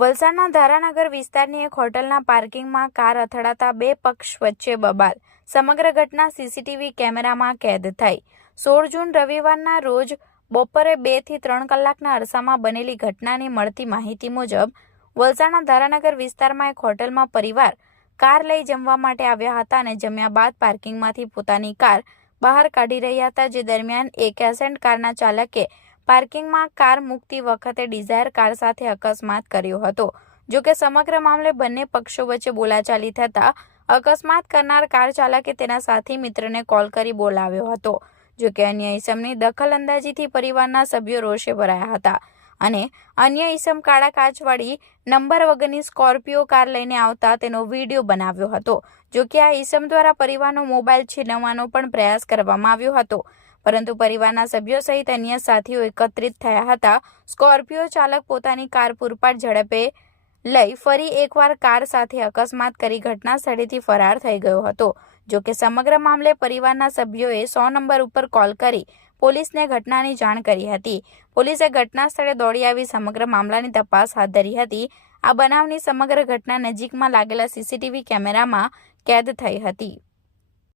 વલસાડના ધારાનગર વિસ્તારની એક હોટલના પાર્કિંગમાં કાર અથડાતા બે પક્ષ વચ્ચે બબાલ. સમગ્ર ઘટના સીસીટીવી કેમેરામાં કેદ થઈ. 16 જૂન રવિવારના રોજ બપોરે 2 થી 3 કલાકના અરસામાં બનેલી ઘટનાની મળતી માહિતી મુજબ વલસાડના ધારાનગર વિસ્તારમાં એક હોટલમાં પરિવાર કાર લઈ જમવા માટે આવ્યા હતા અને જમ્યા બાદ પાર્કિંગમાંથી પોતાની કાર બહાર કાઢી રહ્યા હતા. જે દરમિયાન એક એસેન્ટ કારના ચાલકે પાર્કિંગમાં કાર મૂકતી વખતે ડિઝાયર કાર સાથે અકસ્માત કર્યો હતો. જોકે સમગ્ર મામલે બંને પક્ષો વચ્ચે બોલાચાલી થતા અકસ્માત કરનાર કાર ચાલકે તેના સાથી મિત્રને કોલ કરી બોલાવ્યો હતો. જોકે અન્ય ઈસમની દખલઅંદાજીથી પરિવારના સભ્યો રોષે ભરાયા હતા અને અન્ય ઈસમ કાળા કાચવાળી નંબર વગરની સ્કોર્પિયો કાર લઈને આવતા તેનો વિડીયો બનાવ્યો હતો. જોકે આ ઈસમ દ્વારા પરિવારનો મોબાઈલ છીનવવાનો પણ પ્રયાસ કરવામાં આવ્યો હતો, પરંતુ પરિવારના સભ્યો સહિત અન્ય સાથીઓ એકત્રિત થયા હતા. સ્કોર્પિયો ચાલક પોતાની કાર પૂરપાટ ઝડપે લઈ ફરી એકવાર કાર સાથે અકસ્માત કરી ઘટના સ્થળેથી ફરાર થઈ ગયો હતો. જોકે સમગ્ર મામલે પરિવારના સભ્યોએ 100 નંબર ઉપર કોલ કરી પોલીસને ઘટનાની જાણ કરી હતી. પોલીસે ઘટના સ્થળે દોડી આવી સમગ્ર મામલાની તપાસ હાથ ધરી હતી. આ બનાવની સમગ્ર ઘટના નજીકમાં લાગેલા સીસીટીવી કેમેરામાં કેદ થઈ હતી.